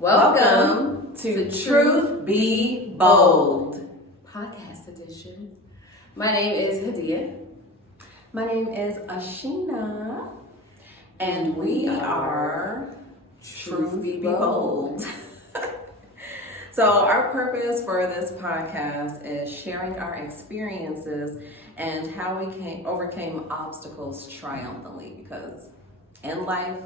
Welcome to Truth Be Bold podcast edition. My name is Hadia. My name is Ashina, and we are Truth Be Bold. So our purpose for this podcast is sharing our experiences and how we overcame obstacles triumphantly, because in life,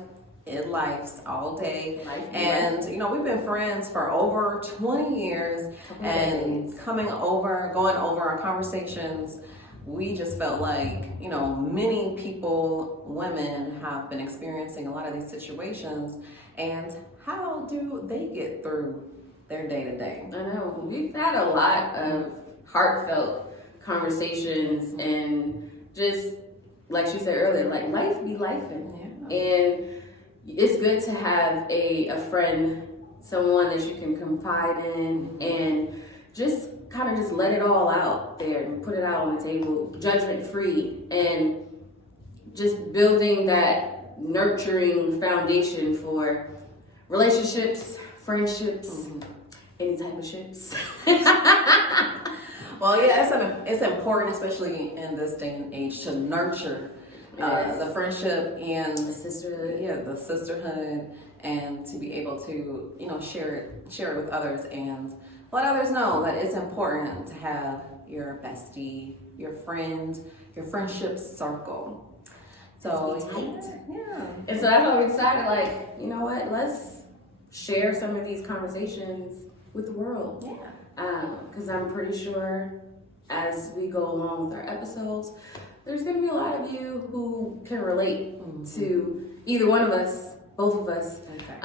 life's all day. And we've been friends for over 20 years, and going over our conversations, we just felt like, many people, women, have been experiencing a lot of these situations, and how do they get through their day-to-day? I know, we've had a lot of heartfelt conversations, and just, like she said earlier, like life be lifing. Yeah. And it's good to have a friend, someone that you can confide in, and just kind of just let it all out there and put it out on the table, judgment free, and just building that nurturing foundation for relationships, friendships, any type of ships. Well, yeah, it's important, especially in this day and age, to nurture the friendship and the sisterhood. Yeah, the sisterhood, and to be able to, share it with others and let others know that it's important to have your bestie, your friend, your friendship circle. So yeah. And so that's why we decided, like, you know what, let's share some of these conversations with the world. Yeah. Because I'm pretty sure as we go along with our episodes, there's going to be a lot of you who can relate to either one of us, both of us. Okay.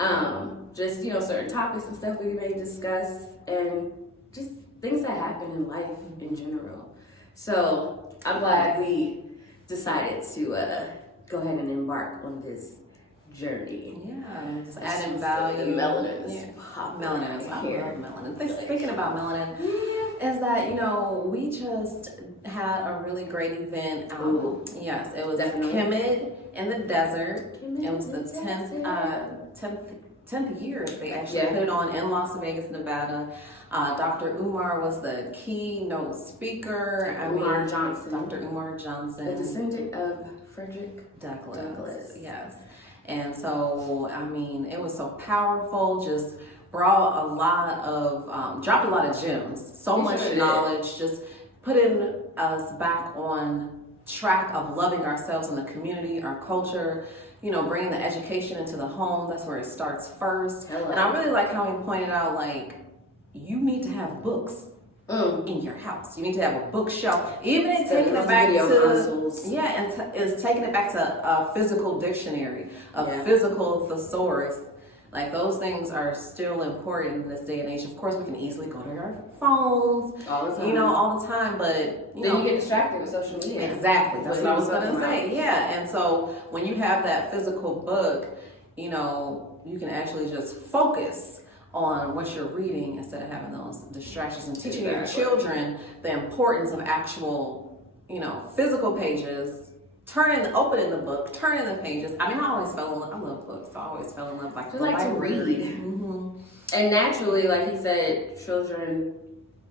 Just, certain topics and stuff we may discuss, and just things that happen in life in general. So I'm glad we decided to go ahead and embark on this journey. Yeah, just adding value. The melanin is melanin is here. Melanin. Speaking about melanin, is that we just had a really great event. Yes, it was Kemet in the desert. It was the 10th year they actually put it on in Las Vegas, Nevada. Dr. Umar was the keynote speaker. Dr. Umar Johnson, the descendant of Frederick Douglass. Yes. And so, it was so powerful, just brought a lot of, dropped a lot of gems, so much knowledge, just putting us back on track of loving ourselves and the community, our culture, bringing the education into the home. That's where it starts first. And I really like how he pointed out, like, you need to have books in your house. You need to have a bookshelf. Even it's taking it back to it's taking it back to a physical dictionary, a physical thesaurus. Like, those things are still important in this day and age. Of course, we can easily go to our phones all the time, but then you get distracted with social media. Exactly. That's what I was gonna say. Yeah. And so when you have that physical book, you can actually just focus on what you're reading instead of having those distractions, and teaching your children the importance of actual, physical pages, opening the book, turning the pages. I always fell in love. I love books. I always fell in love. Just like to read. And naturally, like he said, children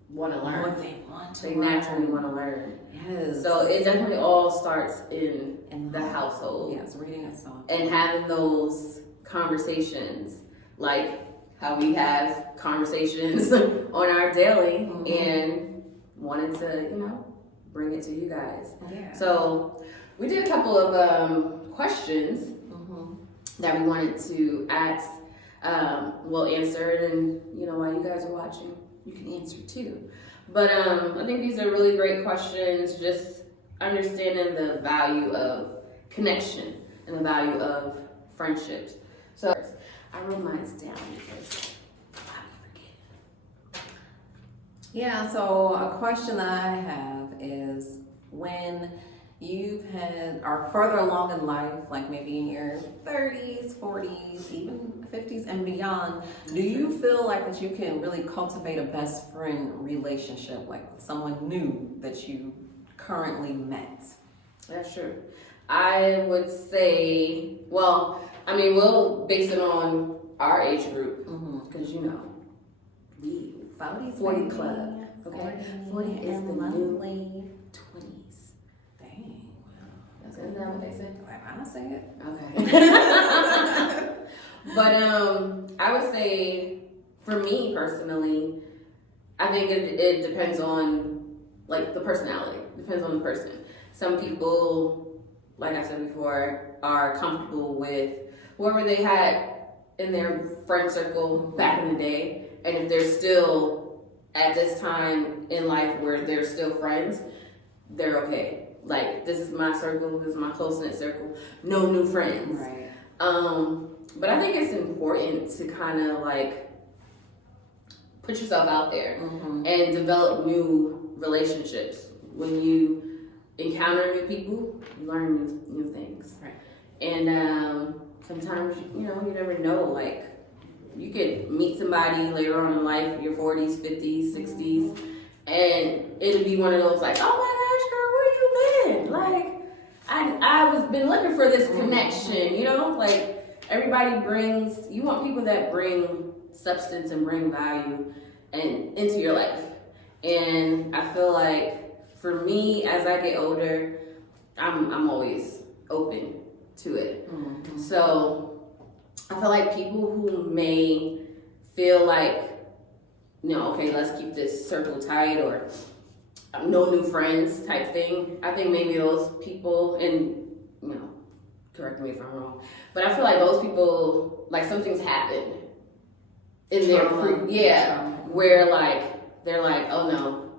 want to learn. What they want to learn. They naturally want to learn. Yes. So it definitely all starts in the household. Yes, reading is so. And having those conversations, like how we have conversations on our daily, and wanted to, bring it to you guys. Yeah. So we did a couple of questions that we wanted to ask. We'll answer it, and while you guys are watching, you can answer too. But I think these are really great questions, just understanding the value of connection and the value of friendships. So I wrote mine down because I forget. Yeah, so a question that I have is, when you've are further along in life, like maybe in your 30s, 40s, even 50s and beyond, do you feel like that you can really cultivate a best friend relationship, like someone new that you currently met? That's true. I would say, well, I mean, we'll base it on our age group, because we 40 club. Okay, 40 is the new 20s. Dang. Isn't that what they say? I say it. Okay. But I would say, for me personally, I think it depends on like the personality. Depends on the person. Some people, like I said before, are comfortable with whoever they had in their friend circle back in the day, and if they're still at this time in life where they're still friends, they're okay. Like, this is my circle, this is my close-knit circle, no new friends. Right. But I think it's important to kind of like put yourself out there and develop new relationships. When you encounter new people, you learn new things. Right. And sometimes, you never know, like, you could meet somebody later on in life, your 40s, 50s, 60s, and it'll be one of those like, oh my gosh, girl, where you been? Like, I was been looking for this connection, like everybody brings, you want people that bring substance and bring value and into your life. And I feel like for me, as I get older, I'm always open to it. So I feel like people who may feel like, okay, let's keep this circle tight, or no new friends type thing. I think maybe those people, and correct me if I'm wrong, but I feel like those people, like, something's happened in their where like they're like, oh no,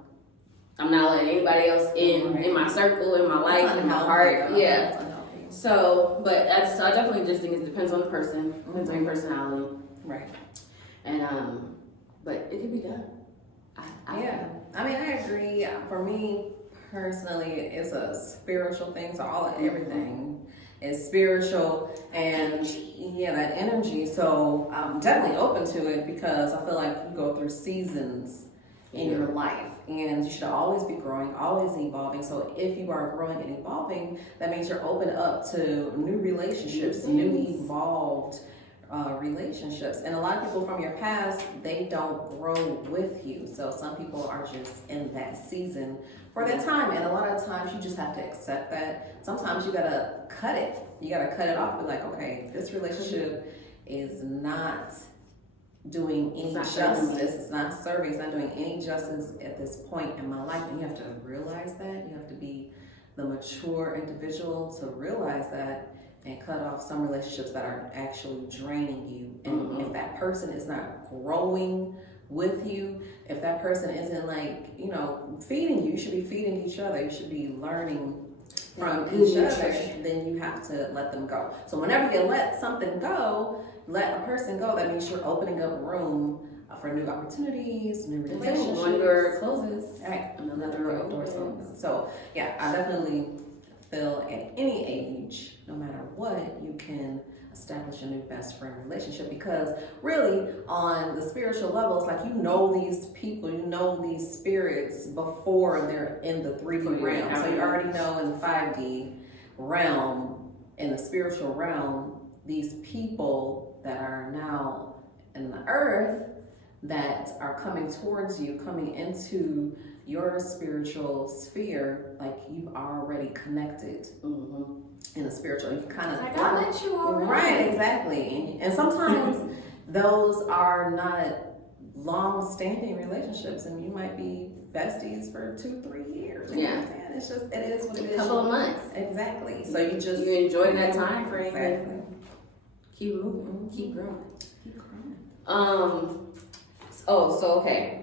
I'm not letting anybody else in my circle, in my life, in my heart. So, but I definitely just think it depends on the person, depends on your personality, Right. And but it could be done. I agree. For me personally, it's a spiritual thing. So everything is spiritual, and that energy. So I'm definitely open to it, because I feel like you go through seasons in your life, and you should always be growing, always evolving. So if you are growing and evolving, that means you're open up to new relationships, new evolved relationships. And a lot of people from your past, they don't grow with you. So some people are just in that season for that time, and a lot of times you just have to accept that. Sometimes you gotta cut it. You gotta cut it off. Be like, okay, this relationship is not doing any justice. It's not serving. It's not doing any justice at this point in my life. And you have to realize that. You have to be the mature individual to realize that, and cut off some relationships that are actually draining you. And if that person is not growing with you, if that person isn't feeding you, you should be feeding each other. You should be learning from each other. Then you have to let them go. So whenever you let something go, let a person go, that means you're opening up room for new opportunities, new relationships. One door closes, right, another door opens. So yeah, I definitely feel at any age, no matter what, you can establish a new best friend relationship, because really on the spiritual level, it's like these people, these spirits before they're in the 3D realm. So you already know in the 5D realm, in the spiritual realm, these people that are now in the earth that are coming towards you, coming into your spiritual sphere, like you've already connected in the spiritual. You kind of like, I met you already. Right, exactly. And sometimes those are not long-standing relationships, and you might be besties for 2-3 years. It's just, it is what it is. A couple of months. Exactly. So you enjoy that time frame. Exactly. Keep moving, keep growing. Okay.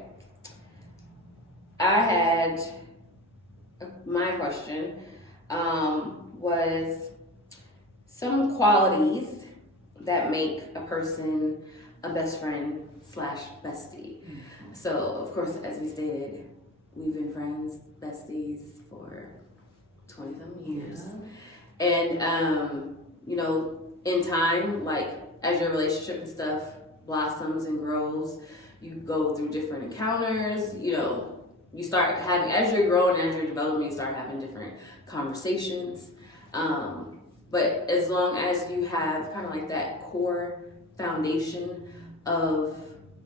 I had my question was some qualities that make a person a best friend / bestie. So of course, as we stated, we've been friends, besties for 20-some years. And in time, like as your relationship and stuff blossoms and grows, you go through different encounters, you start having, as you're growing, as you're developing, you start having different conversations. But as long as you have kind of like that core foundation of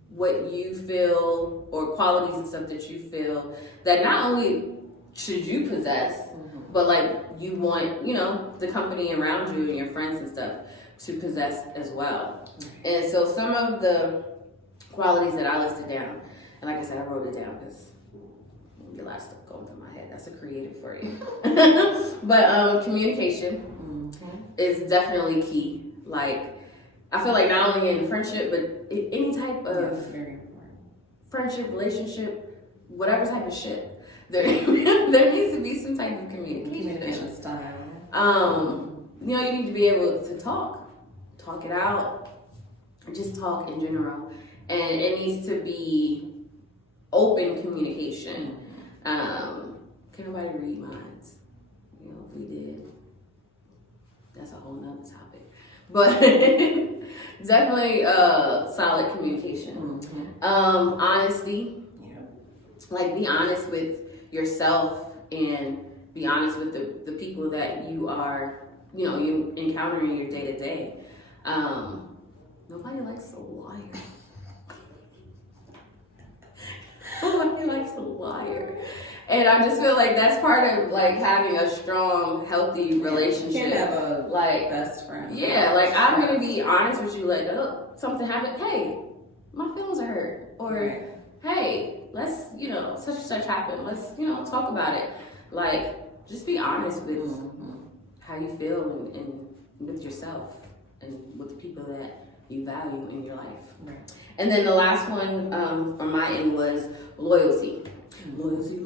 what you feel or qualities and stuff that you feel that not only should you possess, but like you want, you know, the company around you and your friends and stuff to possess as well. And so some of the qualities that I listed down, and like I said, I wrote it down because a lot of stuff going through my head. That's a creative for you. But communication is definitely key. Like, I feel like not only in friendship, but in any type of friendship, relationship, whatever type of shit, there needs to be some type of communication style. You know, you need to be able to talk it out, just talk in general, and it needs to be open communication. Can nobody read minds? You know, if we did, that's a whole nother topic. But definitely solid communication. Honesty. Yeah. Like, be honest with yourself and be honest with the people that you are, you know, you encounter in your day to day. Nobody likes a liar. Nobody likes a liar. And I just feel like that's part of like having a strong, healthy relationship. You can't have a like best friend. Yeah, like I'm gonna be honest with you. Like, oh, something happened. Hey, my feelings are hurt. Or hey, let's, you know, such and such happened. Let's, you know, talk about it. Like, just be honest with how you feel and with yourself and with the people that you value in your life. Right. And then the last one from my end was loyalty. Loyalty.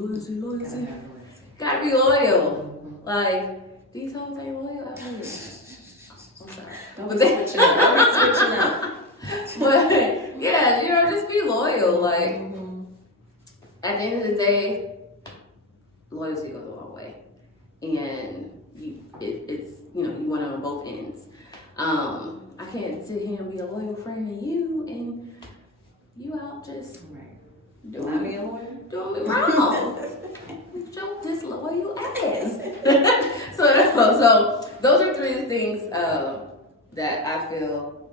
Gotta be loyal. Like, these hoes ain't loyal out here. I'm sorry. Don't be switching up. But yeah, you know, just be loyal. Like, at the end of the day, loyalty goes a long way. And it's, you know, you want it on both ends. I can't sit here and be a loyal friend to you and you out just doing me wrong. Your disloyal ass. So those are three things that I feel,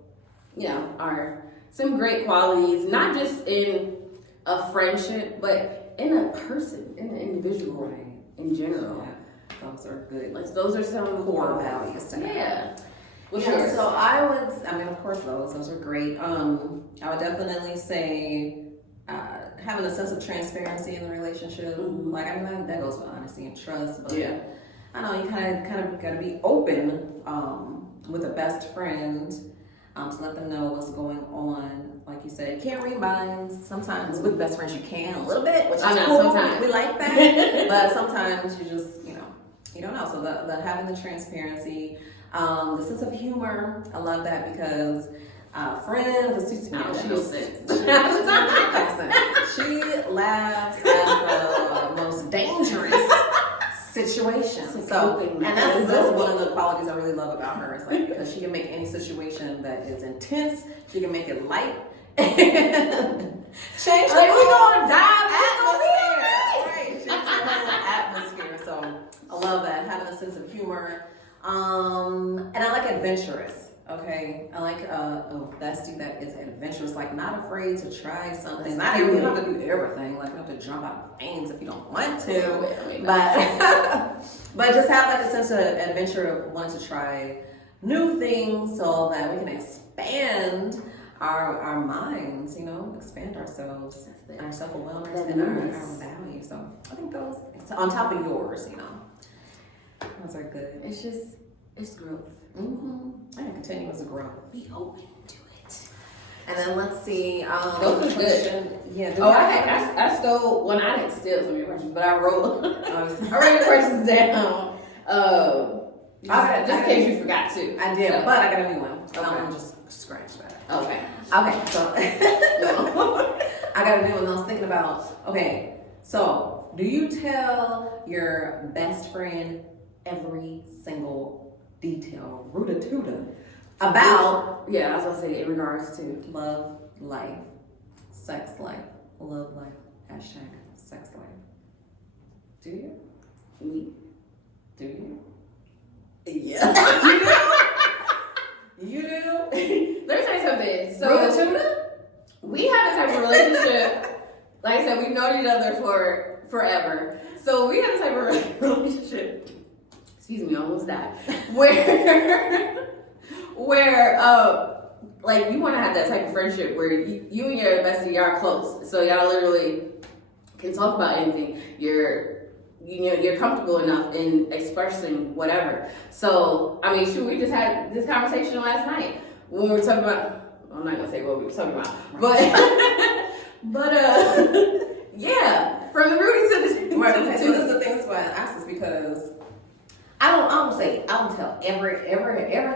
you know, are some great qualities, not just in a friendship, but in a person, in an individual, in general. Yeah. Those are good. Like, those are some core values to have. Yeah. Yeah, so I mean, of course, those are great. I would definitely say having a sense of transparency in the relationship. Like, I mean, that goes with honesty and trust. But yeah, I know you kind of got to be open with a best friend to let them know what's going on. Like you said, you can't read minds. Sometimes with best friends you can a little bit, which is cool. Sometimes we like that, but sometimes you just, you don't know. So the having the transparency. The sense of humor, I love that because she laughs at the most dangerous situations. So, and that's one of the qualities I really love about her. It's like, because she can make any situation that is intense, she can make it light. Change like we gonna dive atmosphere. Right. Change the whole atmosphere. So I love that, having a sense of humor. And I like adventurous, okay? I like a bestie that is adventurous, like not afraid to try something. Not even, you don't have to do everything, like you don't have to jump out of planes if you don't want to. But just have like a sense of adventure of wanting to try new things so that we can expand our minds, expand ourselves, our self-awareness and our values. So I think those, on top of yours, those are good. It's growth. I can continue as a growth. Be open to it. And then let's see. Those are good. Yeah. I stole. Well, I didn't steal some of your questions, but I wrote. I wrote the questions down. Just in case you forgot to. I did, but I got a new one. So I'm gonna just scratch that. Okay. So I got a new one. I was thinking about. Okay, so do you tell your best friend every single detail, roota-toota, about, I was gonna say in regards to love life, sex life, love life, hashtag sex life? Do you? Me. Do you? Yeah. You do? Let me tell you something. So the So tuna? we have a type of relationship. Like I said, we've known each other for forever. So we have a type of relationship. Excuse me, I almost died. Where like you want to have that type of friendship where you and your bestie, y'all are close. So y'all literally can talk about anything. You're comfortable enough in expressing whatever. So, I mean, shoot, we just had this conversation last night when we were talking about, I'm not gonna say what we were talking about, but, yeah, from the Rudy to the, Right, okay, so this is the thing that's why I asked this because I don't tell everything,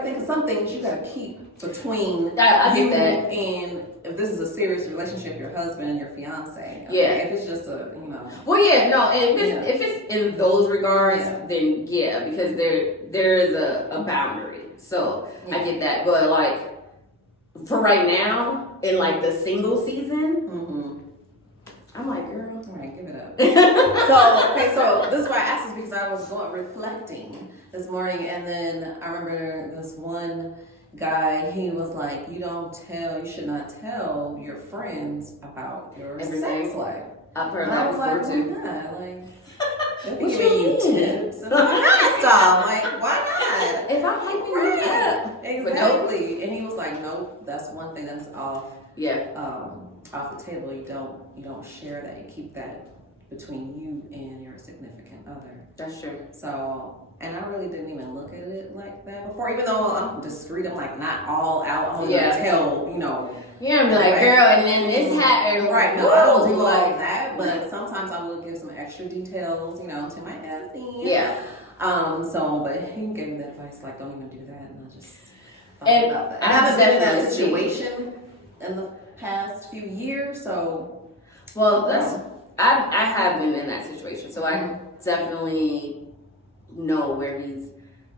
because some things you gotta keep between I you get that. and if this is a serious relationship, your husband and your fiance. Okay? Yeah. If it's just a, Well, yeah, no, and if it's in those regards, Yeah. then yeah, because there is a boundary. So Yeah. I get that, but like for right now, in like the single season, I'm like, girl, all right, give it up. So this is why I asked this, because I was reflecting this morning, and then I remember this one guy, he was like, you should not tell your friends about your Everything. sex life. I've heard And I that was before like, too. why not? Like, they'll be What you giving you mean? tips. And I'm like, stop. Like, why not? If I'm hyping you Right. up, Exactly. And he was like, nope, that's one thing that's off yeah, the table. You don't share that. You keep that between you and your significant other. that's true. So, and I really didn't even look at it like that before, even though I'm discreet. I'm like not all out. I'm Yeah. gonna tell, Yeah, I'm like, girl, and then this happened. Right, no, I don't do all like of that, but sometimes I will give some extra details, to my husband. yeah. But he gave me the advice, like, don't even do that, and I just thought And about that. I I haven't been in that definitely see- situation in the past few years, so. Well, I have been in that situation, so I definitely know where he's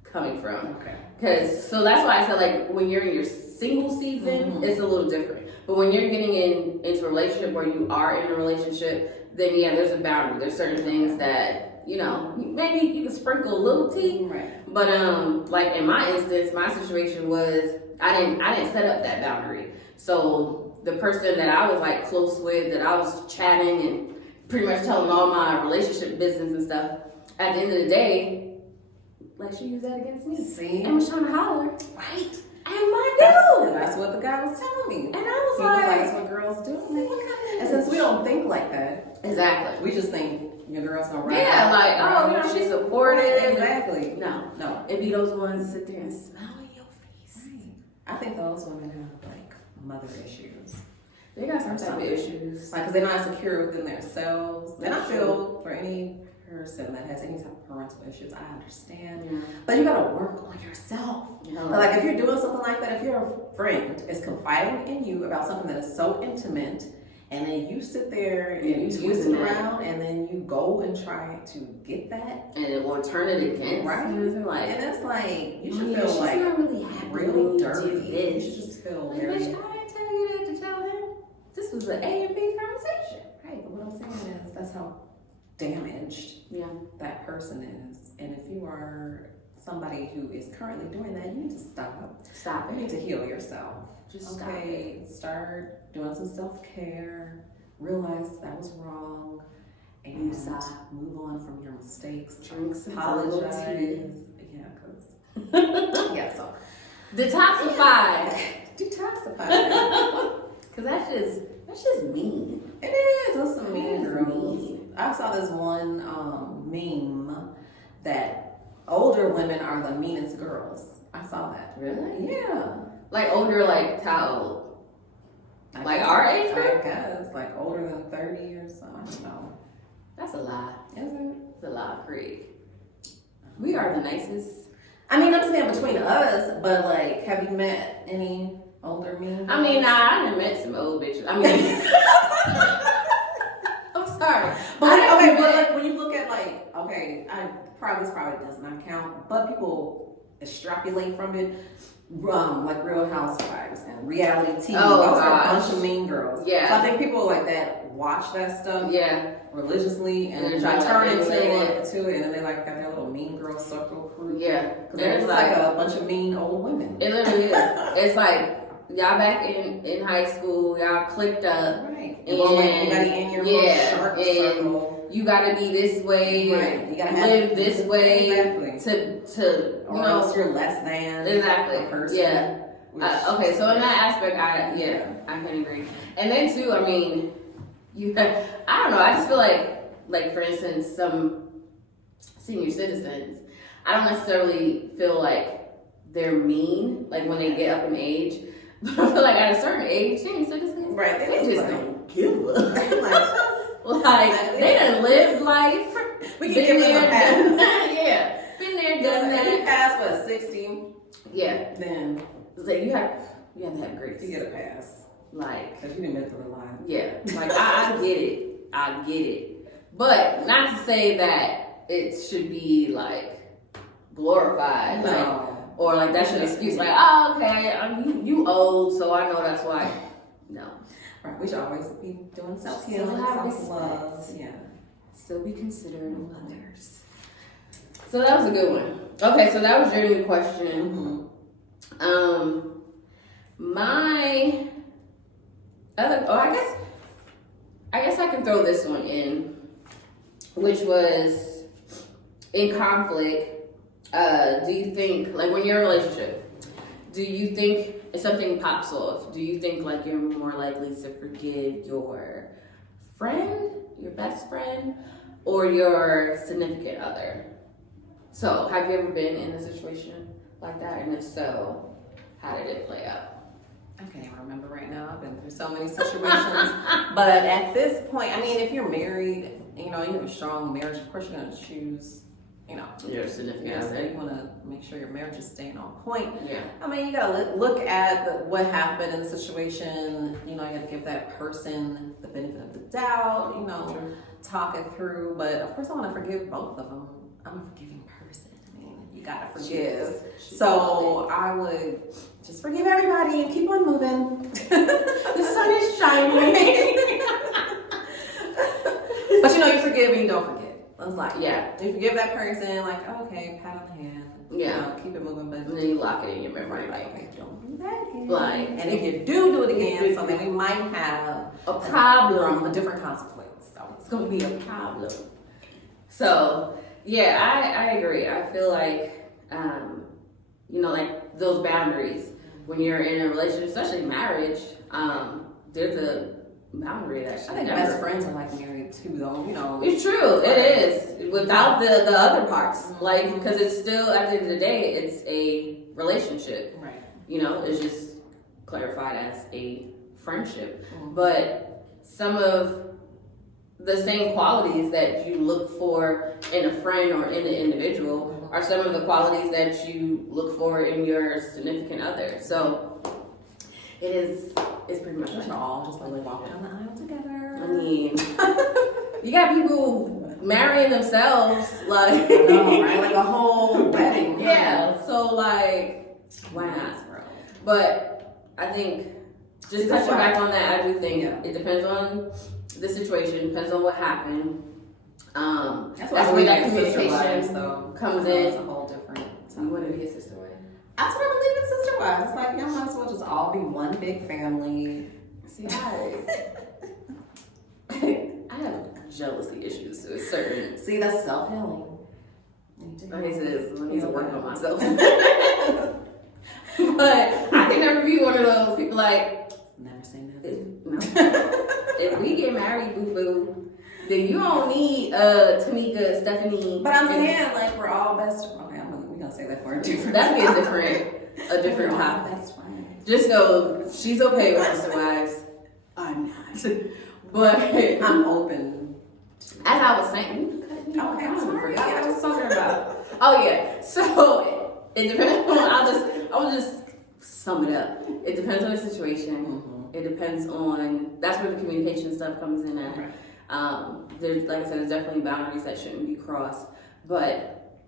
coming from. Okay. So that's why I said, like, when you're in your single season, it's a little different. But when you're getting into a relationship where you are in a relationship, then yeah, there's a boundary. There's certain things that, maybe you can sprinkle a little tea. Right. But like in my instance, my situation was I didn't set up that boundary. So the person that I was like close with, that I was chatting and pretty much telling all my relationship business and stuff, at the end of the day, like she used that against me. See? And was trying to holler. Right. And my And that's what the guy was telling me. And I was He like, was like, that's what girls do. I'm like, and since we don't think like that, exactly. we just think your girl's gonna ride Yeah, out, like, ride oh, out. she's supportive. Exactly. No. It'd be those ones that sit there and smile in your face. I think those women have like mother issues. They got some type of Something. issues. Like, because they're not secure within themselves. And I feel for any person that has any type of parental issues, I understand. Yeah. But you gotta work on yourself. Like, if you're doing something like that, if your friend is confiding in you about something that is so intimate, and then you sit there and you twist it around, and then you go and try to get that, and it will turn it against right? you. Like, And it's like, you should yeah, feel she's like not really happy really when you dirty. did this. You should just feel Like, very. bitch, I didn't tell you that to tell him. This was an A and B conversation. Right, but what I'm saying is that's how damaged Yeah. that person is. And if you are somebody who is currently doing that, you need to stop. Stop You it. need to heal yourself. Just Okay, start doing some self-care, realize that was wrong, and Stop. move on from your mistakes. Drink some Apologize. bubble tea. Yeah, because yeah, so Detoxify. detoxify. Cause that's just mean. It is. Those some mean It is girls. mean. I saw this one meme that older women are the meanest girls. I saw that. Really? Yeah. Like older, like how old? I Like guess- our age I group? guess like older than 30 or something. I don't know. That's a lie. Is it? It's a lie, Craig. We are the nicest. I mean, I'm saying between us, but like, have you met any older mean? I mean, nah, I done met some old bitches. I mean, I'm sorry. But I okay, done but met- like when you look at like, okay, this probably does not count, but people extrapolate from it, like Real Housewives and reality TV. Oh, Those are a gosh. bunch of mean girls. Yeah. So I think people like that watch that stuff Yeah. religiously and And they try to turn emulate into it, and then they like got their little mean girl circle crew. Yeah. And it's like a bunch of mean old women. It literally is. It's like y'all back in high school, y'all clicked up. Right. And everybody in your little shark circle. You gotta be this way. Right. You gotta live this way. Exactly. To or else you're less than exactly. a person. Yeah. Okay, so in that aspect, I can agree. And then too, I mean, I don't know. I just feel like for instance, some senior citizens, I don't necessarily feel like they're mean, like when they get up in age. But I feel like at a certain age, senior citizens, right? They just don't give a like they done lived life. We can give them a pass. Yeah, been there, done that. If you pass what 60? Yeah, then you have to have grace. You get a pass, like because you didn't make the line. Yeah, like I get it, but not to say that it should be like glorified, like. Or like that's an excuse, like, oh, okay, you old, so I know that's why. No. Right, we should always be doing self-healing, self-love. Yeah. Still be considerate of others. So that was a good one. Okay, so that was your new question. Mm-hmm. My other, I guess I can throw this one in, which was in conflict. Do you think, like when you're in a relationship, do you think if something pops off, do you think like you're more likely to forgive your friend, your best friend, or your significant other? So have you ever been in a situation like that? And if so, how did it play out? I can't even remember right now. I've been through so many situations. But at this point, I mean, if you're married, you know, you have a strong marriage, of course you're going to choose, you know, your significant other. You want to make sure your marriage is staying on point. Yeah. I mean, you got to look at what happened in the situation. You know, you got to give that person the benefit of the doubt, you know, talk it through. But of course, I want to forgive both of them. I'm a forgiving person. I mean, you got to forgive. So I would just forgive everybody and keep on moving. The sun is shining. But you know, you forgive and you don't forget. I was like, yeah, you forgive that person, like, okay, pat on the hand, yeah, you know, keep it moving, but and then you lock it in your memory, like, okay, don't do that again. Like, and if you do it again, so then we might have a problem, a different consequence. So it's gonna be a problem. So yeah, I agree. I feel like, you know, like those boundaries when you're in a relationship, especially marriage, there's a boundary that I think best friends are like married too, though. You know, it's true. It is without the other parts, like because it's still at the end of the day, it's a relationship. Right. You know, it's just clarified as a friendship, but some of the same qualities that you look for in a friend or in an individual are some of the qualities that you look for in your significant other. So it's pretty much like all just like walk down the aisle together. I mean, you got people marrying themselves, like I know, right? Like a whole wedding. Yeah. So like, why not, bro? But I think just touching back on that, I do think it depends on the situation, depends on what happened. That's where that communication comes in. It's a whole different. You want to be a sister wife? That's what I believe in sister wives. It's like y'all might as well just all be one big family. See, I have jealousy issues to a certain. See, that's self-healing. Okay, says I need to work on myself. But I can never be one of those people like. Never say never. No. If we get married, boo boo, then you don't need Tamika, Stephanie. But I'm saying like we're all best. Okay, we're gonna say that for a different. That'd be a different topic. That's fine. Just know she's okay with sister wives. I'm not. But I'm open. As I was saying, okay, I'm sorry. I was talking about. Oh yeah. So it depends on. I'll just sum it up. It depends on the situation. It depends on. That's where the communication stuff comes in at. There's, like I said, there's definitely boundaries that shouldn't be crossed. But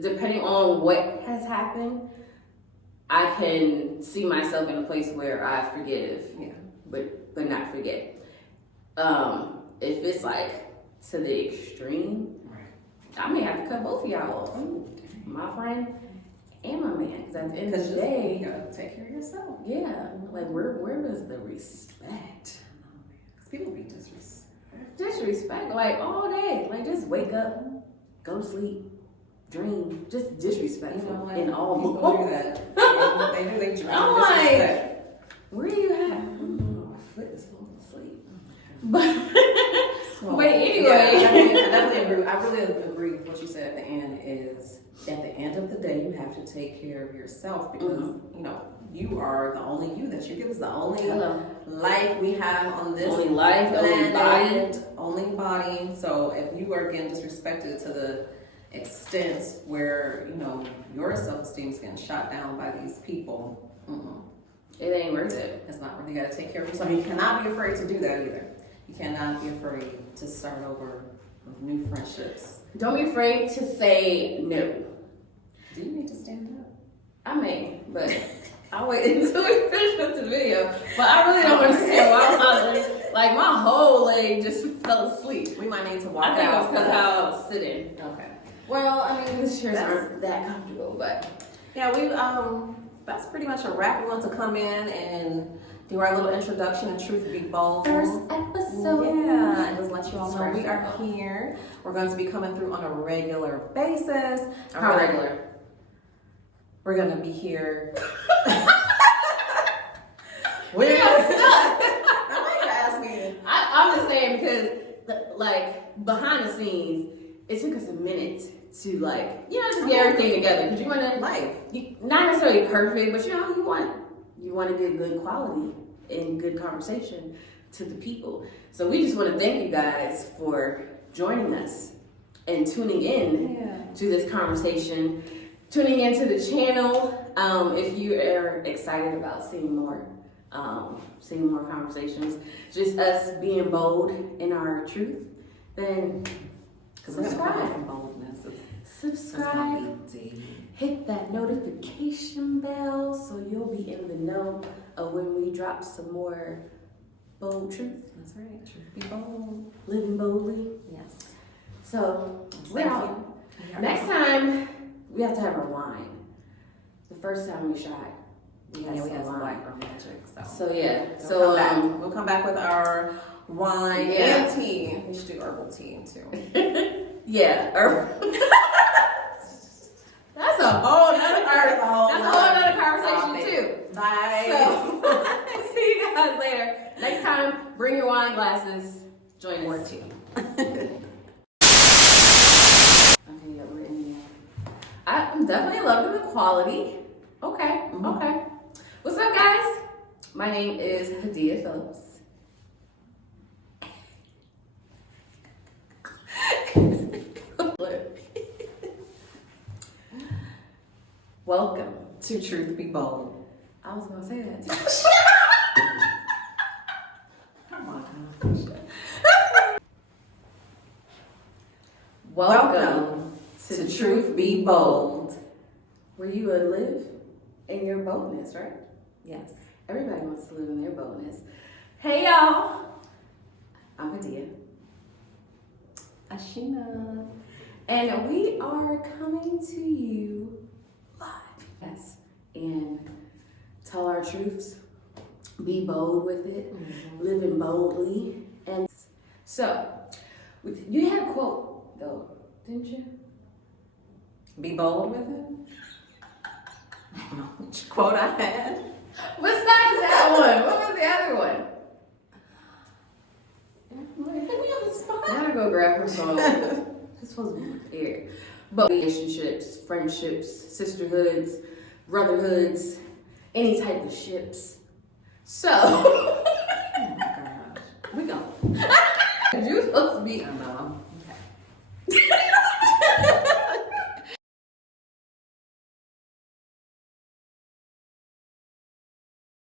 depending on what has happened, I can see myself in a place where I forgive, but not forget. If it's like to the extreme, I may have to cut both of y'all off. my friend and my man. Because at the end of the You day, gotta take care of yourself. yeah, like where does the respect? Because people be disrespectful. Disrespect, like all day. Like just wake up, go to sleep, dream. Just disrespectful in all People do modes. that. They do. They dream I'm disrespect. Where you at? My foot is falling asleep. But anyway, yeah, I definitely agree. I really agree with what you said at the end. Is at the end of the day, you have to take care of yourself because you know you are the only you that you give. Is the only life we have on this only life, only body, only body. So if you are getting disrespected to the extent where you know your self-esteem is getting shot down by these people, it ain't worth it. it's not really. You got to take care of yourself. You cannot be afraid to do that either. You cannot be afraid to start over with new friendships. Don't be afraid to say no. Do you need to stand up? I may, but I'll wait until we finish up the video. But I really don't understand why my leg, like my whole leg just fell asleep. We might need to walk I think out. it's because how I was sitting. Okay. Well, I mean, These chairs aren't that comfortable, but yeah, we that's pretty much a wrap. We want to come in and do our little introduction to Truth Be Bold. first episode. Yeah, and just let you all know we are here. We're going to be coming through on a regular basis. How regular? We're going to be here. We're stuck. Why you ask me? I'm just saying because, like, behind the scenes, it took us a minute to, like, you know, just get everything together. Because you want to, Life. not necessarily perfect, but you know, you want to get good quality and good conversation to the people. So we just want to thank you guys for joining us and tuning in to this conversation, tuning into the channel. If you are excited about seeing more conversations, just us being bold in our truth, then subscribe. Subscribe. Hit that notification bell so you'll be in the know of when we drop some more bold truth. That's right. Truth Be Bold. Living boldly. Yes. So we're Thank out. you. Next time we have to have our wine. The first time we shot, we had we had some wine. wine from Magic. So yeah. We'll come back with our wine and tea. We should do herbal tea too. Yeah. That's a whole nother conversation too. Bye. So, see you guys later. Next time, bring your wine glasses. Join More us. tea. Okay, yeah, we're in here. I'm definitely loving the quality. Okay, okay. What's up, guys? My name is Hadia Phillips. Welcome To Truth Be Bold. I was gonna say that. Come on. Welcome to Truth Be Bold. where you would live in your boldness, right? Yes. Everybody wants to live in their boldness. Hey, y'all. I'm Hadia. Ashina. And we are coming to you live. Yes. And tell our truths. Be bold with it. Living boldly. And so, you had a quote, though, didn't you? Be bold with it. I don't know which quote I had. Besides that one, what was the other one? Put me on the spot. I gotta go grab her phone. This wasn't prepared. But relationships, friendships, sisterhoods, brotherhoods, any type of ships. So, Oh my gosh. We go. you supposed to be I know.